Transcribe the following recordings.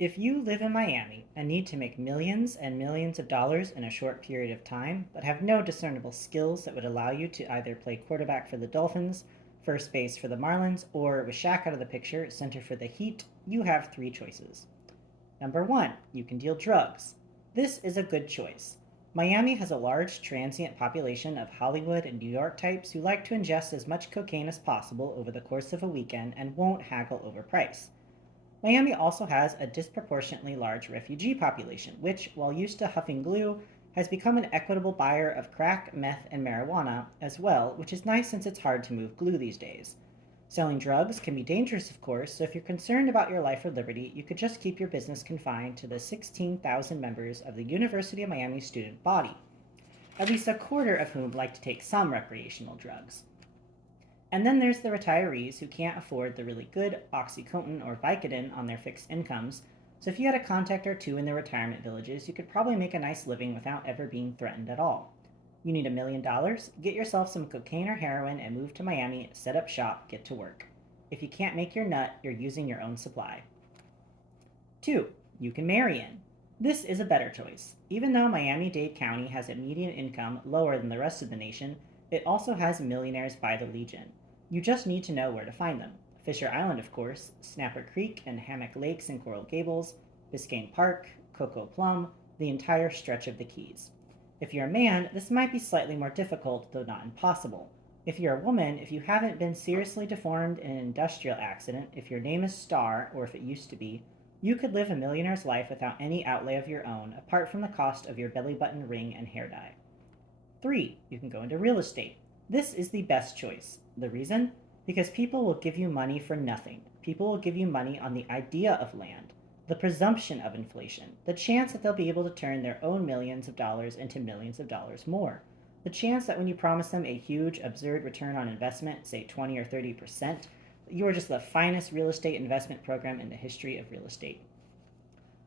If you live in Miami and need to make millions and millions of dollars in a short period of time, but have no discernible skills that would allow you to either play quarterback for the Dolphins, first base for the Marlins, or with Shaq out of the picture, center for the Heat, you have three choices. Number one, you can deal drugs. This is a good choice. Miami has a large transient population of Hollywood and New York types who like to ingest as much cocaine as possible over the course of a weekend and won't haggle over price. Miami also has a disproportionately large refugee population, which, while used to huffing glue, has become an equitable buyer of crack, meth, and marijuana as well, which is nice since it's hard to move glue these days. Selling drugs can be dangerous, of course, so if you're concerned about your life or liberty, you could just keep your business confined to the 16,000 members of the University of Miami student body, at least a quarter of whom like to take some recreational drugs. And then there's the retirees who can't afford the really good Oxycontin or Vicodin on their fixed incomes. So if you had a contact or two in the retirement villages, you could probably make a nice living without ever being threatened at all. You need $1 million? Get yourself some cocaine or heroin and move to Miami, set up shop, get to work. If you can't make your nut, you're using your own supply. 2. You can marry in. This is a better choice. Even though Miami-Dade County has a median income lower than the rest of the nation, it also has millionaires by the legion. You just need to know where to find them. Fisher Island, of course, Snapper Creek and Hammock Lakes and Coral Gables, Biscayne Park, Coco Plum, the entire stretch of the Keys. If you're a man, this might be slightly more difficult, though not impossible. If you're a woman, if you haven't been seriously deformed in an industrial accident, if your name is Star, or if it used to be, you could live a millionaire's life without any outlay of your own, apart from the cost of your belly button ring and hair dye. 3. You can go into real estate. This is the best choice. The reason? Because people will give you money for nothing. People will give you money on the idea of land, the presumption of inflation, the chance that they'll be able to turn their own millions of dollars into millions of dollars more, the chance that when you promise them a huge, absurd return on investment, say 20 or 30%, you are just the finest real estate investment program in the history of real estate.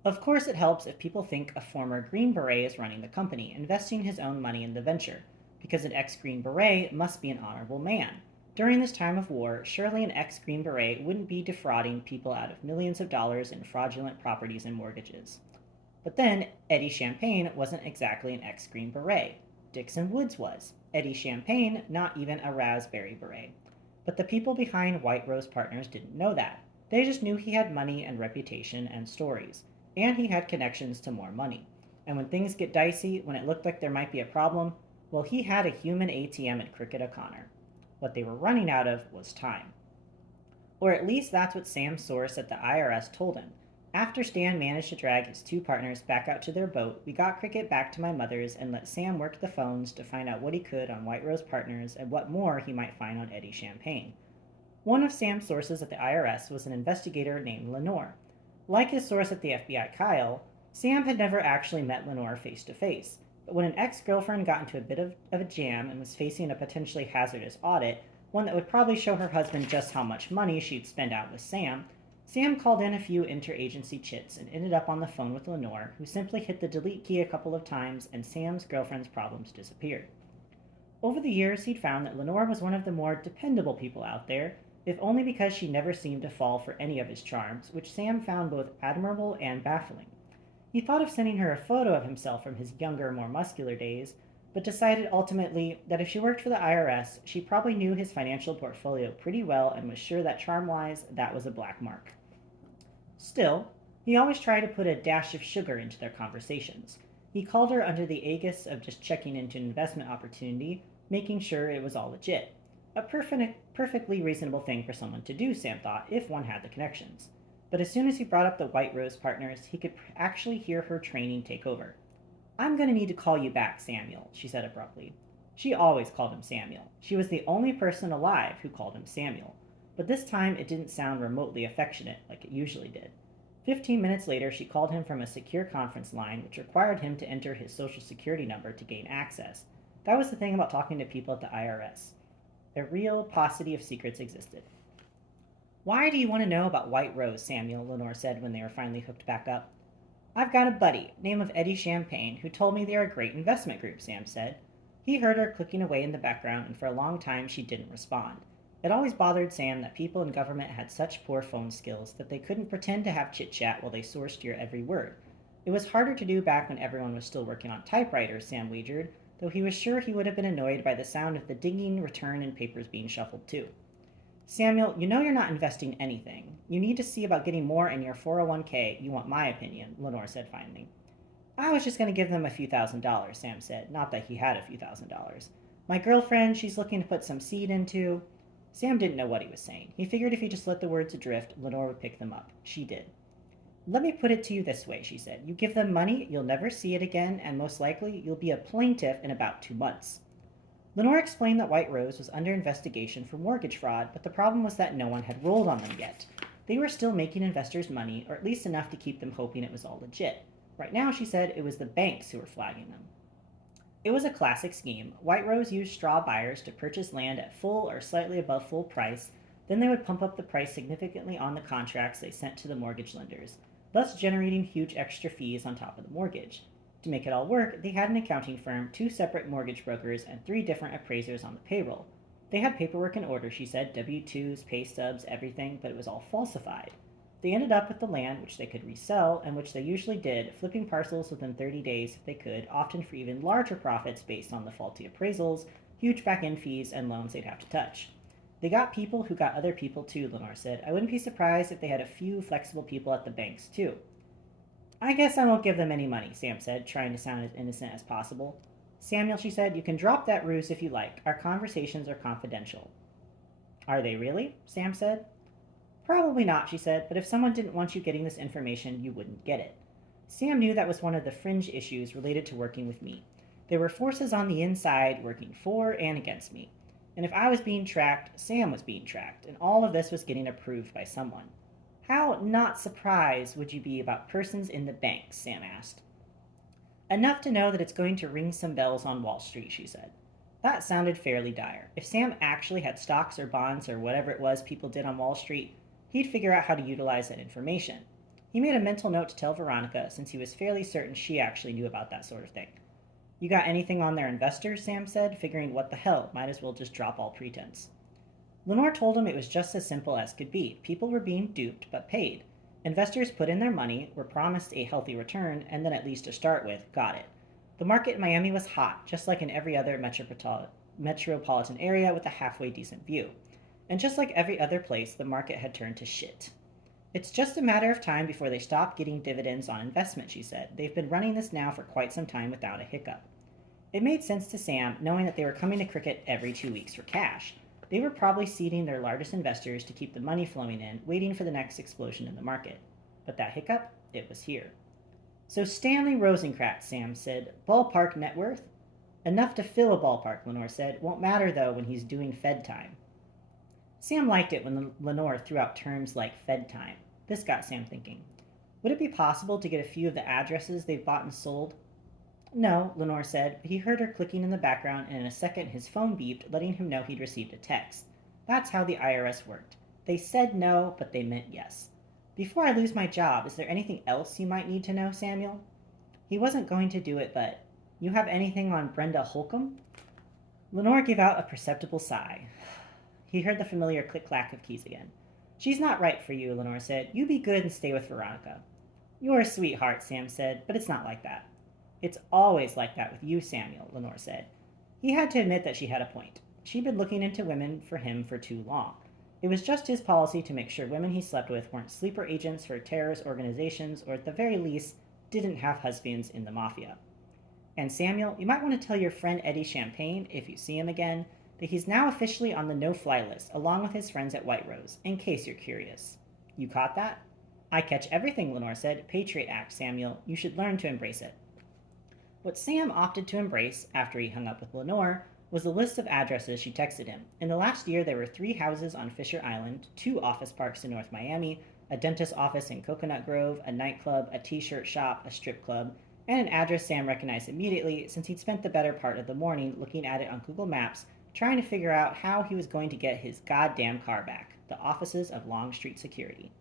Of course, it helps if people think a former Green Beret is running the company, investing his own money in the venture, because an ex Green Beret must be an honorable man. During this time of war, surely an ex Green Beret wouldn't be defrauding people out of millions of dollars in fraudulent properties and mortgages. But then, Eddie Champagne wasn't exactly an ex Green Beret. Dixon Woods was. Eddie Champagne, not even a raspberry beret. But the people behind White Rose Partners didn't know that. They just knew he had money and reputation and stories. And he had connections to more money. And when things get dicey, when it looked like there might be a problem, well, he had a human ATM at Cricket O'Connor. What they were running out of was time. Or at least that's what Sam's source at the IRS told him. After Stan managed to drag his two partners back out to their boat, we got Cricket back to my mother's and let Sam work the phones to find out what he could on White Rose Partners and what more he might find on Eddie Champagne. One of Sam's sources at the IRS was an investigator named Lenore. Like his source at the FBI, Kyle, Sam had never actually met Lenore face to face. But when an ex-girlfriend got into a bit of a jam and was facing a potentially hazardous audit, one that would probably show her husband just how much money she'd spend out with Sam, Sam called in a few interagency chits and ended up on the phone with Lenore, who simply hit the delete key a couple of times and Sam's girlfriend's problems disappeared. Over the years, he'd found that Lenore was one of the more dependable people out there, if only because she never seemed to fall for any of his charms, which Sam found both admirable and baffling. He thought of sending her a photo of himself from his younger, more muscular days, but decided ultimately that if she worked for the IRS, she probably knew his financial portfolio pretty well and was sure that charm-wise, that was a black mark. Still, he always tried to put a dash of sugar into their conversations. He called her under the aegis of just checking into an investment opportunity, making sure it was all legit. A perfectly reasonable thing for someone to do, Sam thought, if one had the connections. But as soon as he brought up the White Rose Partners, he could actually hear her training take over. "I'm going to need to call you back, Samuel," she said abruptly. She always called him Samuel. She was the only person alive who called him Samuel. But this time it didn't sound remotely affectionate like it usually did. 15 minutes later, she called him from a secure conference line, which required him to enter his social security number to gain access. That was the thing about talking to people at the IRS. A real paucity of secrets existed. "Why do you want to know about White Rose, Samuel?" Lenore said when they were finally hooked back up. "I've got a buddy, name of Eddie Champagne, who told me they're a great investment group," Sam said. He heard her clicking away in the background, and for a long time she didn't respond. It always bothered Sam that people in government had such poor phone skills that they couldn't pretend to have chit chat while they sourced your every word. It was harder to do back when everyone was still working on typewriters, Sam wagered, though he was sure he would have been annoyed by the sound of the dinging return and papers being shuffled too. Samuel, you know you're not investing anything. You need to see about getting more in your 401k. You want my opinion, Lenore said finally. I was just going to give them a few $1,000s, Sam said, not that he had a few $1,000s. My girlfriend, she's looking to put some seed into. Sam didn't know what he was saying. He figured if he just let the words adrift, Lenore would pick them up. She did. Let me put it to you this way, she said. You give them money, you'll never see it again, and most likely you'll be a plaintiff in about 2 months. Lenore explained that White Rose was under investigation for mortgage fraud, but the problem was that no one had rolled on them yet. They were still making investors money, or at least enough to keep them hoping it was all legit. Right now, she said, it was the banks who were flagging them. It was a classic scheme. White Rose used straw buyers to purchase land at full or slightly above full price. Then they would pump up the price significantly on the contracts they sent to the mortgage lenders, thus generating huge extra fees on top of the mortgage. To make it all work, they had an accounting firm, 2 separate mortgage brokers, and 3 different appraisers on the payroll. They had paperwork in order, she said, W-2s, pay stubs, everything, but it was all falsified. They ended up with the land, which they could resell, and which they usually did, flipping parcels within 30 days if they could, often for even larger profits based on the faulty appraisals, huge back-end fees, and loans they'd have to touch. They got people who got other people too, Lenore said. I wouldn't be surprised if they had a few flexible people at the banks too. I guess I won't give them any money, Sam said, trying to sound as innocent as possible. Samuel, she said, you can drop that ruse if you like. Our conversations are confidential. Are they really? Sam said. Probably not, she said, but if someone didn't want you getting this information, you wouldn't get it. Sam knew that was one of the fringe issues related to working with me. There were forces on the inside working for and against me. And if I was being tracked, Sam was being tracked, and all of this was getting approved by someone. How not surprised would you be about persons in the banks? Sam asked. Enough to know that it's going to ring some bells on Wall Street, she said. That sounded fairly dire. If Sam actually had stocks or bonds or whatever it was people did on Wall Street, he'd figure out how to utilize that information. He made a mental note to tell Veronica, since he was fairly certain she actually knew about that sort of thing. You got anything on their investors? Sam said, figuring what the hell, might as well just drop all pretense. Lenore told him it was just as simple as could be. People were being duped, but paid. Investors put in their money, were promised a healthy return, and then at least to start with, got it. The market in Miami was hot, just like in every other metropolitan area with a halfway decent view. And just like every other place, the market had turned to shit. It's just a matter of time before they stop getting dividends on investment, she said. They've been running this now for quite some time without a hiccup. It made sense to Sam, knowing that they were coming to Cricket every 2 weeks for cash. They were probably seeding their largest investors to keep the money flowing in, waiting for the next explosion in the market. But that hiccup, it was here. So Stanley Rosencrantz, Sam said. Ballpark net worth? Enough to fill a ballpark, Lenore said. Won't matter, though, when he's doing Fed time. Sam liked it when Lenore threw out terms like Fed time. This got Sam thinking. Would it be possible to get a few of the addresses they've bought and sold? No, Lenore said, but he heard her clicking in the background, and in a second his phone beeped, letting him know he'd received a text. That's how the IRS worked. They said no, but they meant yes. Before I lose my job, is there anything else you might need to know, Samuel? He wasn't going to do it, but you have anything on Brenda Holcomb? Lenore gave out a perceptible sigh. He heard the familiar click-clack of keys again. She's not right for you, Lenore said. You be good and stay with Veronica. You're a sweetheart, Sam said, but it's not like that. It's always like that with you, Samuel, Lenore said. He had to admit that she had a point. She'd been looking into women for him for too long. It was just his policy to make sure women he slept with weren't sleeper agents for terrorist organizations, or at the very least, didn't have husbands in the mafia. And Samuel, you might want to tell your friend Eddie Champagne, if you see him again, that he's now officially on the no-fly list, along with his friends at White Rose, in case you're curious. You caught that? I catch everything, Lenore said. Patriot Act, Samuel. You should learn to embrace it. What Sam opted to embrace, after he hung up with Lenore, was the list of addresses she texted him. In the last year, there were 3 houses on Fisher Island, 2 office parks in North Miami, a dentist's office in Coconut Grove, a nightclub, a t-shirt shop, a strip club, and an address Sam recognized immediately since he'd spent the better part of the morning looking at it on Google Maps, trying to figure out how he was going to get his goddamn car back, the offices of Longstreet Security.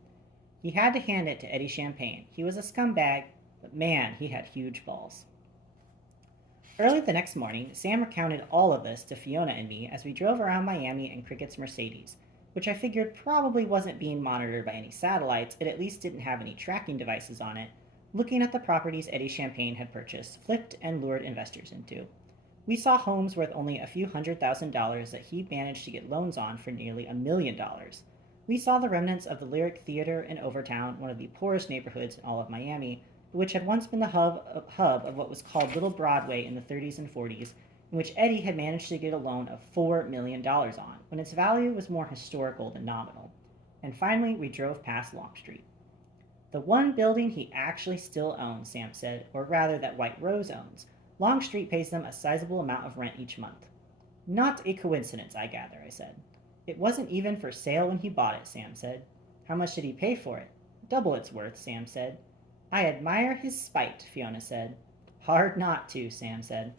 He had to hand it to Eddie Champagne. He was a scumbag, but man, he had huge balls. Early the next morning, Sam recounted all of this to Fiona and me as we drove around Miami in Cricket's Mercedes, which I figured probably wasn't being monitored by any satellites, it at least didn't have any tracking devices on it, looking at the properties Eddie Champagne had purchased, flipped, and lured investors into. We saw homes worth only a few $100,000 that he managed to get loans on for nearly $1 million. We saw the remnants of the Lyric Theater in Overtown, one of the poorest neighborhoods in all of Miami, which had once been the hub of what was called Little Broadway in the 30s and 40s, in which Eddie had managed to get a loan of $4 million on, when its value was more historical than nominal. And finally, we drove past Longstreet. The one building he actually still owns, Sam said, or rather that White Rose owns. Longstreet pays them a sizable amount of rent each month. Not a coincidence, I gather, I said. It wasn't even for sale when he bought it, Sam said. How much did he pay for it? Double its worth, Sam said. I admire his spite, Fiona said. Hard not to, Sam said.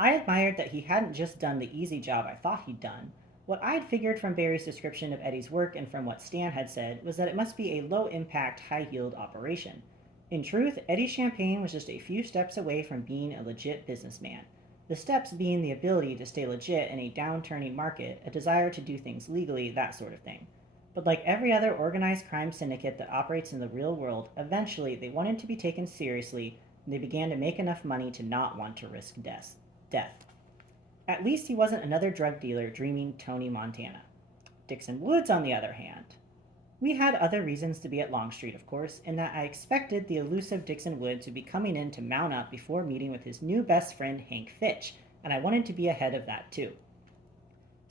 I admired that he hadn't just done the easy job I thought he'd done. What I'd figured from Barry's description of Eddie's work and from what Stan had said was that it must be a low impact, high yield operation. In truth, Eddie Champagne was just a few steps away from being a legit businessman. The steps being the ability to stay legit in a downturning market, a desire to do things legally, that sort of thing. But like every other organized crime syndicate that operates in the real world, eventually they wanted to be taken seriously and they began to make enough money to not want to risk death. At least he wasn't another drug dealer dreaming Tony Montana. Dixon Woods, on the other hand. We had other reasons to be at Longstreet, of course, in that I expected the elusive Dixon Woods would be coming in to mount up before meeting with his new best friend Hank Fitch, and I wanted to be ahead of that too.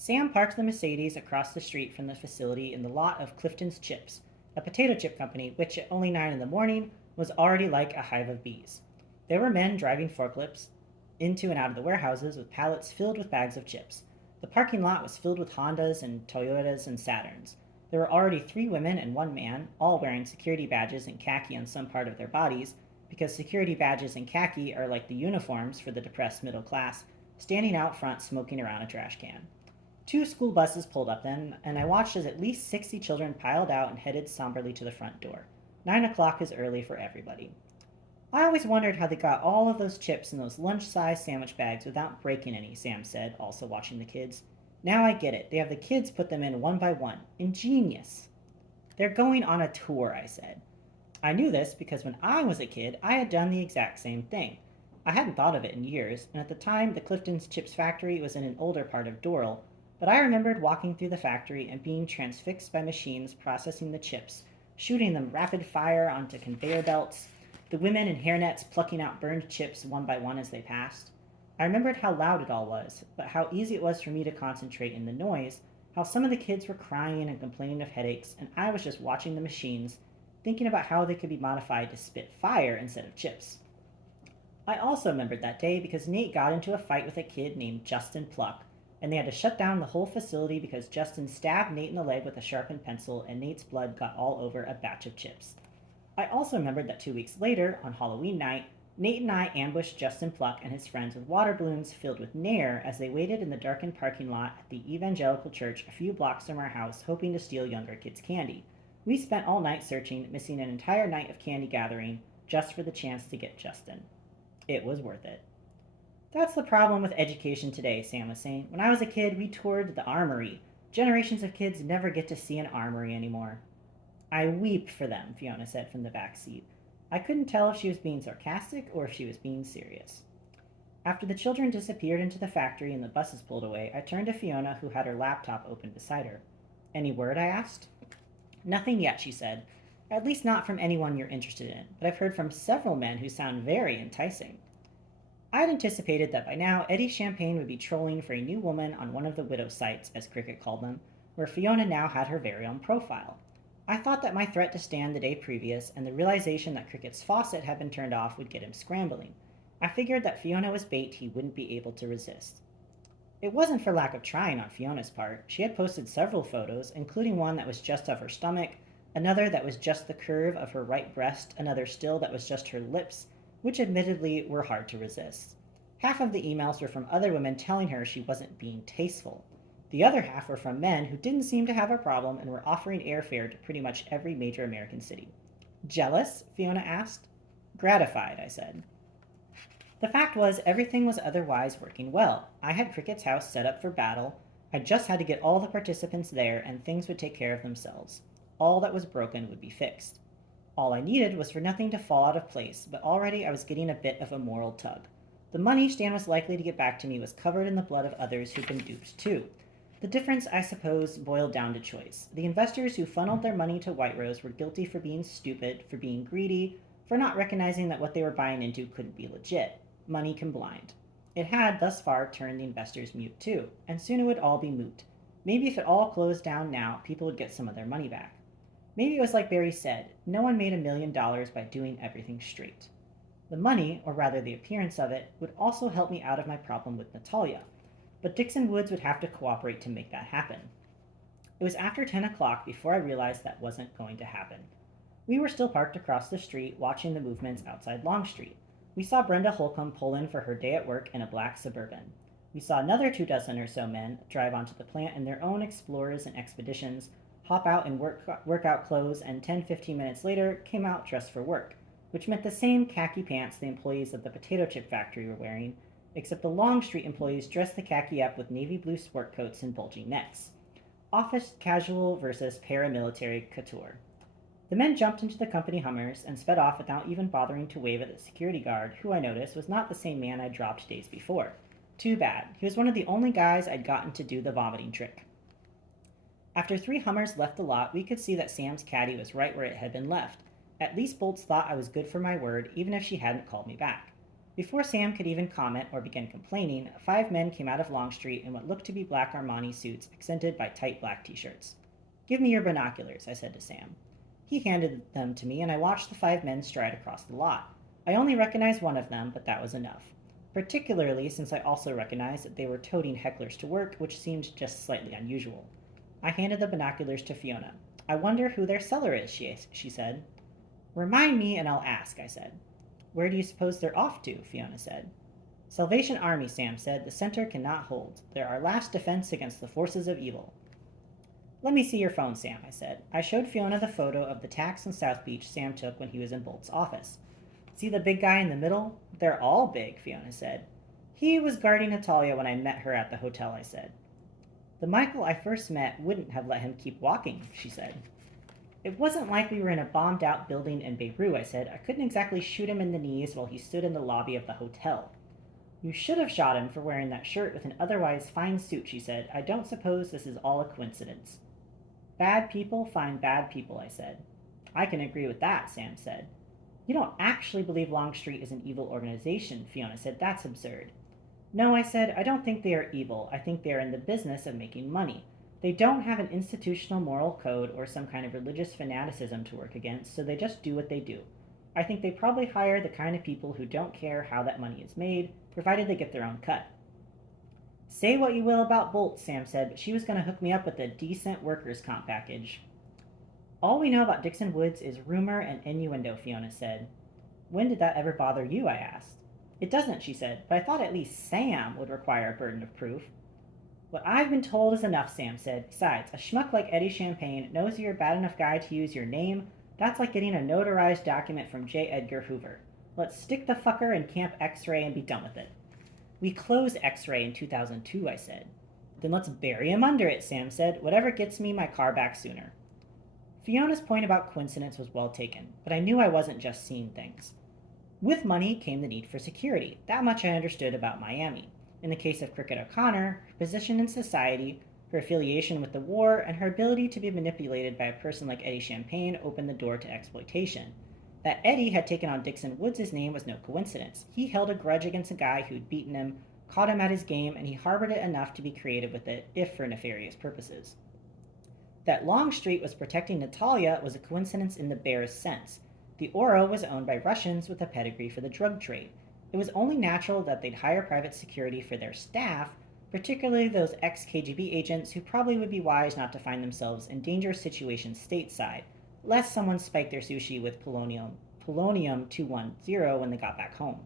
Sam parked the Mercedes across the street from the facility in the lot of Clifton's Chips, a potato chip company which at only 9 in the morning was already like a hive of bees. There were men driving forklifts into and out of the warehouses with pallets filled with bags of chips. The parking lot was filled with Hondas and Toyotas and Saturns. There were already 3 women and 1 man, all wearing security badges and khaki on some part of their bodies, because security badges and khaki are like the uniforms for the depressed middle class, standing out front smoking around a trash can. 2 school buses pulled up then, and I watched as at least 60 children piled out and headed somberly to the front door. 9 o'clock is early for everybody. I always wondered how they got all of those chips in those lunch-sized sandwich bags without breaking any, Sam said, also watching the kids. Now I get it. They have the kids put them in one by one. Ingenious. They're going on a tour, I said. I knew this because when I was a kid, I had done the exact same thing. I hadn't thought of it in years, and at the time the Clifton's Chips factory was in an older part of Doral, but I remembered walking through the factory and being transfixed by machines processing the chips, shooting them rapid fire onto conveyor belts, the women in hairnets plucking out burned chips one by one as they passed. I remembered how loud it all was, but how easy it was for me to concentrate in the noise, how some of the kids were crying and complaining of headaches, and I was just watching the machines, thinking about how they could be modified to spit fire instead of chips. I also remembered that day because Nate got into a fight with a kid named Justin Pluck, and they had to shut down the whole facility because Justin stabbed Nate in the leg with a sharpened pencil and Nate's blood got all over a batch of chips. I also remembered that 2 weeks later, on Halloween night, Nate and I ambushed Justin Pluck and his friends with water balloons filled with Nair as they waited in the darkened parking lot at the evangelical church a few blocks from our house, hoping to steal younger kids' candy. We spent all night searching, missing an entire night of candy gathering, just for the chance to get Justin. It was worth it. That's the problem with education today, Sam was saying. When I was a kid, we toured the armory. Generations of kids never get to see an armory anymore. I weep for them, Fiona said from the back seat. I couldn't tell if she was being sarcastic or if she was being serious. After the children disappeared into the factory and the buses pulled away, I turned to Fiona, who had her laptop open beside her. Any word? I asked. Nothing yet, she said. At least not from anyone you're interested in, but I've heard from several men who sound very enticing. I had anticipated that by now Eddie Champagne would be trolling for a new woman on one of the widow sites, as Cricket called them, where Fiona now had her very own profile. I thought that my threat to Stan the day previous and the realization that Cricket's faucet had been turned off would get him scrambling. I figured that Fiona was bait he wouldn't be able to resist. It wasn't for lack of trying on Fiona's part. She had posted several photos, including one that was just of her stomach, another that was just the curve of her right breast, another still that was just her lips, which admittedly were hard to resist. Half of the emails were from other women telling her she wasn't being tasteful. The other half were from men who didn't seem to have a problem and were offering airfare to pretty much every major American city. Jealous? Fiona asked. Gratified, I said. The fact was, everything was otherwise working well. I had Cricket's house set up for battle. I just had to get all the participants there, and things would take care of themselves. All that was broken would be fixed. All I needed was for nothing to fall out of place, but already I was getting a bit of a moral tug. The money Stan was likely to get back to me was covered in the blood of others who'd been duped too. The difference, I suppose, boiled down to choice. The investors who funneled their money to White Rose were guilty for being stupid, for being greedy, for not recognizing that what they were buying into couldn't be legit. Money can blind. It had, thus far, turned the investors mute too, and soon it would all be moot. Maybe if it all closed down now, people would get some of their money back. Maybe it was like Barry said, no one made $1,000,000 by doing everything straight. The money, or rather the appearance of it, would also help me out of my problem with Natalia, but Dixon Woods would have to cooperate to make that happen. It was after 10 o'clock before I realized that wasn't going to happen. We were still parked across the street watching the movements outside Longstreet. We saw Brenda Holcomb pull in for her day at work in a black Suburban. We saw another 2 dozen or so men drive onto the plant in their own Explorers and Expeditions, hop out in workout clothes, and 10-15 minutes later came out dressed for work, which meant the same khaki pants the employees of the potato chip factory were wearing, except the Longstreet employees dressed the khaki up with navy blue sport coats and bulging necks. Office casual versus paramilitary couture. The men jumped into the company Hummers and sped off without even bothering to wave at the security guard, who I noticed was not the same man I'd dropped days before. Too bad. He was one of the only guys I'd gotten to do the vomiting trick. After 3 Hummers left the lot, we could see that Sam's caddy was right where it had been left. At least Bolts thought I was good for my word, even if she hadn't called me back. Before Sam could even comment or begin complaining, 5 men came out of Longstreet in what looked to be black Armani suits accented by tight black t-shirts. "Give me your binoculars," I said to Sam. He handed them to me, and I watched the 5 men stride across the lot. I only recognized one of them, but that was enough. Particularly since I also recognized that they were toting hecklers to work, which seemed just slightly unusual. I handed the binoculars to Fiona. "I wonder who their seller is," she said. "Remind me and I'll ask," I said. "Where do you suppose they're off to?" Fiona said. "Salvation Army," Sam said. "The center cannot hold. They're our last defense against the forces of evil." "Let me see your phone, Sam," I said. I showed Fiona the photo of the tax in South Beach Sam took when he was in Bolt's office. "See the big guy in the middle? They're all big," Fiona said. "He was guarding Natalia when I met her at the hotel," I said. "The Michael I first met wouldn't have let him keep walking," she said. "It wasn't like we were in a bombed-out building in Beirut," I said. "I couldn't exactly shoot him in the knees while he stood in the lobby of the hotel." "You should have shot him for wearing that shirt with an otherwise fine suit," she said. "I don't suppose this is all a coincidence." "Bad people find bad people," I said. "I can agree with that," Sam said. "You don't actually believe Longstreet is an evil organization," Fiona said. "That's absurd." "No," I said, "I don't think they are evil. I think they are in the business of making money. They don't have an institutional moral code or some kind of religious fanaticism to work against, so they just do what they do. I think they probably hire the kind of people who don't care how that money is made, provided they get their own cut." "Say what you will about Bolt," Sam said, "but she was going to hook me up with a decent workers' comp package." "All we know about Dixon Woods is rumor and innuendo," Fiona said. "When did that ever bother you?" I asked. "It doesn't," she said, "but I thought at least Sam would require a burden of proof." "What I've been told is enough," Sam said. "Besides, a schmuck like Eddie Champagne knows you're a bad enough guy to use your name. That's like getting a notarized document from J. Edgar Hoover. Let's stick the fucker in Camp X-Ray and be done with it." "We closed X-Ray in 2002, I said. "Then let's bury him under it," Sam said. "Whatever gets me my car back sooner." Fiona's point about coincidence was well taken, but I knew I wasn't just seeing things. With money came the need for security. That much I understood about Miami. In the case of Cricket O'Connor, her position in society, her affiliation with the war, and her ability to be manipulated by a person like Eddie Champagne opened the door to exploitation. That Eddie had taken on Dixon Woods' name was no coincidence. He held a grudge against a guy who'd beaten him, caught him at his game, and he harbored it enough to be creative with it, if for nefarious purposes. That Longstreet was protecting Natalia was a coincidence in the barest sense. The Oro was owned by Russians with a pedigree for the drug trade. It was only natural that they'd hire private security for their staff, particularly those ex-KGB agents who probably would be wise not to find themselves in dangerous situations stateside, lest someone spike their sushi with polonium-210 when they got back home.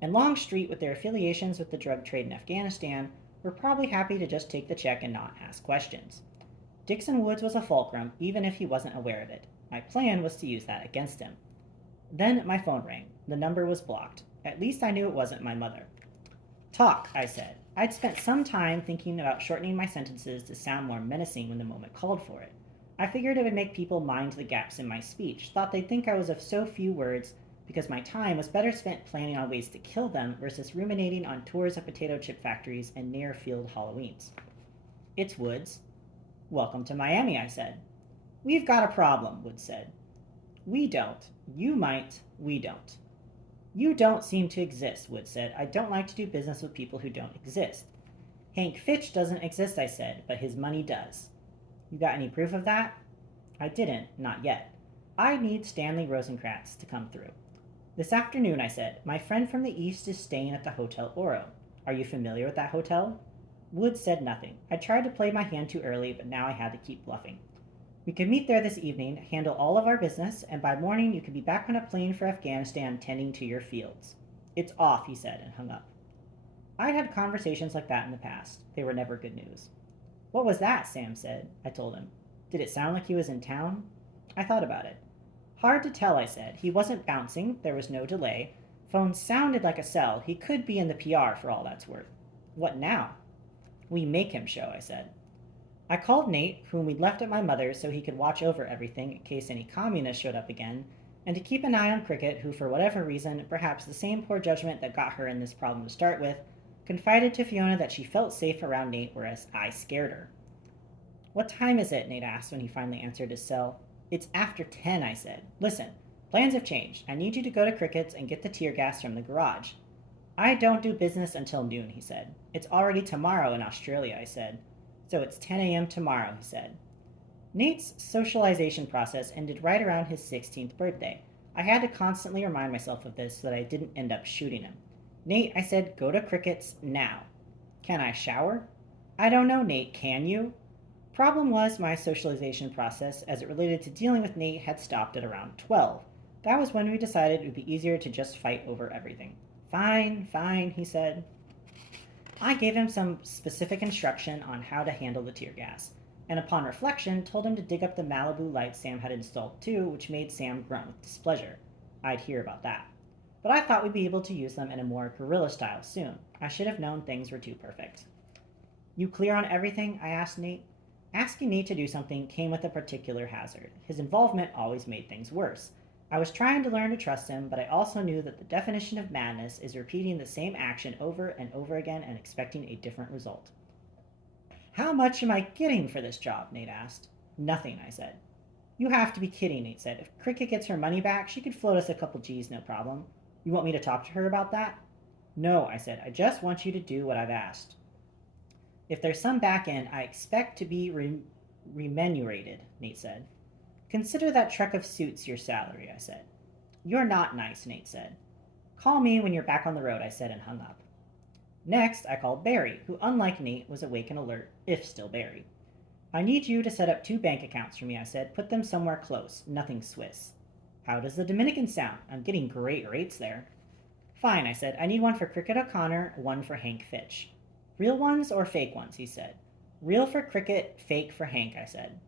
And Longstreet, with their affiliations with the drug trade in Afghanistan, were probably happy to just take the check and not ask questions. Dixon Woods was a fulcrum, even if he wasn't aware of it. My plan was to use that against him. Then my phone rang. The number was blocked. At least I knew it wasn't my mother. Talk, I said. I'd spent some time thinking about shortening my sentences to sound more menacing when the moment called for it. I figured it would make people mind the gaps in my speech, thought they'd think I was of so few words because my time was better spent planning on ways to kill them versus ruminating on tours of potato chip factories and near field Halloweens. It's Woods. Welcome to Miami, I said. We've got a problem, Woods said. We don't. You might. We don't. You don't seem to exist, Woods said. I don't like to do business with people who don't exist. Hank Fitch doesn't exist, I said, but his money does. You got any proof of that? I didn't, not yet. I need Stanley Rosencrantz to come through. This afternoon, I said, my friend from the East is staying at the Hotel Oro. Are you familiar with that hotel? Woods said nothing. I tried to play my hand too early, but now I had to keep bluffing. We could meet there this evening, handle all of our business, and by morning you could be back on a plane for Afghanistan tending to your fields. It's off, he said, and hung up. I'd had conversations like that in the past. They were never good news. What was that? Sam said. I told him. Did it sound like he was in town? I thought about it. Hard to tell, I said. He wasn't bouncing. There was no delay. Phone sounded like a cell. He could be in the PR for all that's worth. What now? We make him show, I said. I called Nate, whom we'd left at my mother's so he could watch over everything in case any communists showed up again, and to keep an eye on Cricket, who for whatever reason, perhaps the same poor judgment that got her in this problem to start with, confided to Fiona that she felt safe around Nate, whereas I scared her. What time is it? Nate asked when he finally answered his cell. It's after 10, I said. Listen, plans have changed. I need you to go to Cricket's and get the tear gas from the garage. I don't do business until noon, he said. It's already tomorrow in Australia, I said. So it's 10 a.m. tomorrow, he said. Nate's socialization process ended right around his 16th birthday. I had to constantly remind myself of this so that I didn't end up shooting him. Nate, I said, go to Cricket's now. Can I shower? I don't know, Nate, can you? Problem was my socialization process as it related to dealing with Nate had stopped at around 12. That was when we decided it would be easier to just fight over everything. Fine, fine, he said. I gave him some specific instruction on how to handle the tear gas, and upon reflection told him to dig up the Malibu lights Sam had installed too, which made Sam grunt with displeasure. I'd hear about that. But I thought we'd be able to use them in a more guerrilla style soon. I should have known things were too perfect. You clear on everything? I asked Nate. Asking Nate to do something came with a particular hazard. His involvement always made things worse. I was trying to learn to trust him, but I also knew that the definition of madness is repeating the same action over and over again and expecting a different result. How much am I getting for this job? Nate asked. Nothing, I said. You have to be kidding, Nate said. If Cricket gets her money back, she could float us a couple G's, no problem. You want me to talk to her about that? No, I said. I just want you to do what I've asked. If there's some back end, I expect to be remunerated, Nate said. Consider that truck of suits your salary, I said. You're not nice, Nate said. Call me when you're back on the road, I said and hung up. Next, I called Barry, who, unlike Nate, was awake and alert, if still Barry. I need you to set up 2 bank accounts for me, I said. Put them somewhere close, nothing Swiss. How does the Dominican sound? I'm getting great rates there. Fine, I said. I need one for Cricket O'Connor, one for Hank Fitch. Real ones or fake ones, he said. Real for Cricket, fake for Hank, I said.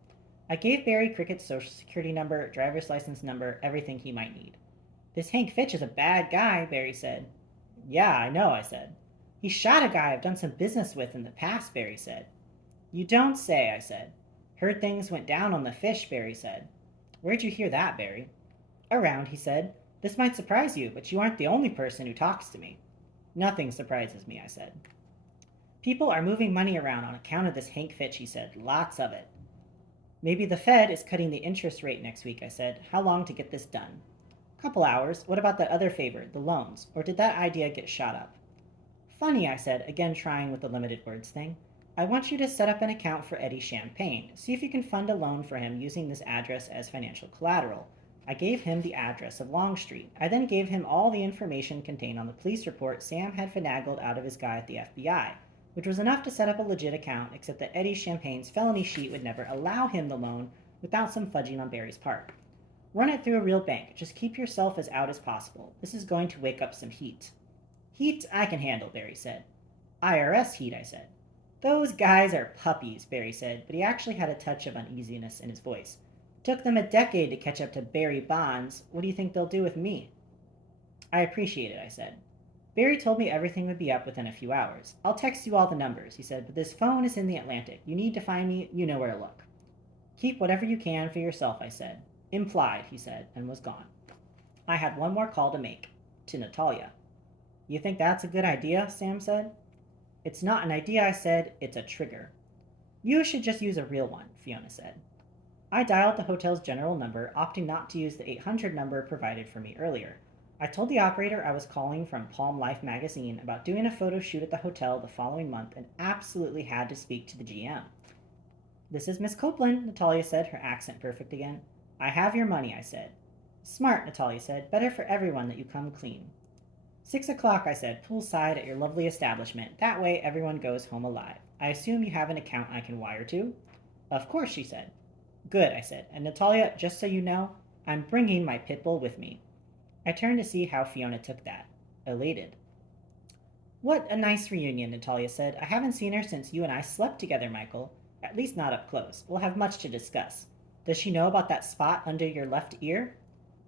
I gave Barry Cricket's social security number, driver's license number, everything he might need. This Hank Fitch is a bad guy, Barry said. Yeah, I know, I said. He shot a guy I've done some business with in the past, Barry said. You don't say, I said. Heard things went down on the fish, Barry said. Where'd you hear that, Barry? Around, he said. This might surprise you, but you aren't the only person who talks to me. Nothing surprises me, I said. People are moving money around on account of this Hank Fitch, he said. Lots of it. Maybe the Fed is cutting the interest rate next week, I said. How long to get this done? Couple hours. What about that other favor, the loans? Or did that idea get shot up? Funny, I said, again trying with the limited words thing. I want you to set up an account for Eddie Champagne. See if you can fund a loan for him using this address as financial collateral. I gave him the address of Long Street. I then gave him all the information contained on the police report Sam had finagled out of his guy at the FBI, which was enough to set up a legit account, except that Eddie Champagne's felony sheet would never allow him the loan without some fudging on Barry's part. Run it through a real bank. Just keep yourself as out as possible. This is going to wake up some heat. Heat I can handle, Barry said. IRS heat, I said. Those guys are puppies, Barry said, but he actually had a touch of uneasiness in his voice. It took them a decade to catch up to Barry Bonds. What do you think they'll do with me? I appreciate it, I said. Barry told me everything would be up within a few hours. I'll text you all the numbers, he said, but this phone is in the Atlantic. You need to find me, you know where to look. Keep whatever you can for yourself, I said. Implied, he said, and was gone. I had one more call to make, to Natalia. You think that's a good idea? Sam said. It's not an idea, I said, it's a trigger. You should just use a real one, Fiona said. I dialed the hotel's general number, opting not to use the 800 number provided for me earlier. I told the operator I was calling from Palm Life magazine about doing a photo shoot at the hotel the following month and absolutely had to speak to the GM. This is Miss Copeland, Natalia said, her accent perfect again. I have your money, I said. Smart, Natalia said. Better for everyone that you come clean. 6 o'clock, I said, poolside at your lovely establishment. That way everyone goes home alive. I assume you have an account I can wire to? Of course, she said. Good, I said. And Natalia, just so you know, I'm bringing my pit bull with me. I turned to see how Fiona took that. Elated. What a nice reunion, Natalia said. I haven't seen her since you and I slept together, Michael. At least not up close. We'll have much to discuss. Does she know about that spot under your left ear?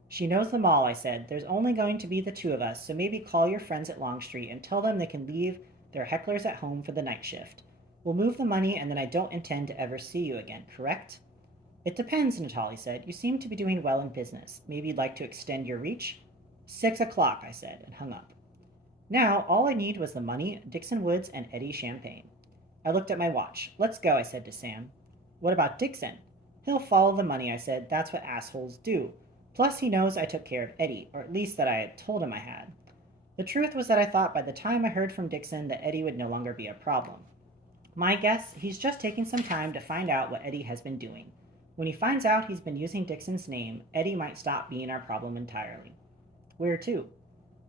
She knows them all, I said. There's only going to be the two of us, so maybe call your friends at Longstreet and tell them they can leave their hecklers at home for the night shift. We'll move the money and then I don't intend to ever see you again, correct? It depends, Natalie said. You seem to be doing well in business. Maybe you'd like to extend your reach? 6 o'clock, I said, and hung up. Now, all I need was the money, Dixon Woods, and Eddie Champagne. I looked at my watch. Let's go, I said to Sam. What about Dixon? He'll follow the money, I said. That's what assholes do. Plus, he knows I took care of Eddie, or at least that I had told him I had. The truth was that I thought by the time I heard from Dixon that Eddie would no longer be a problem. My guess, he's just taking some time to find out what Eddie has been doing. When he finds out he's been using Dixon's name, Eddie might stop being our problem entirely. Where to?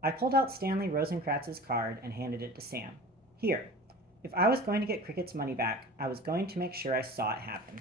I pulled out Stanley Rosenkratz's card and handed it to Sam. Here. If I was going to get Cricket's money back, I was going to make sure I saw it happen.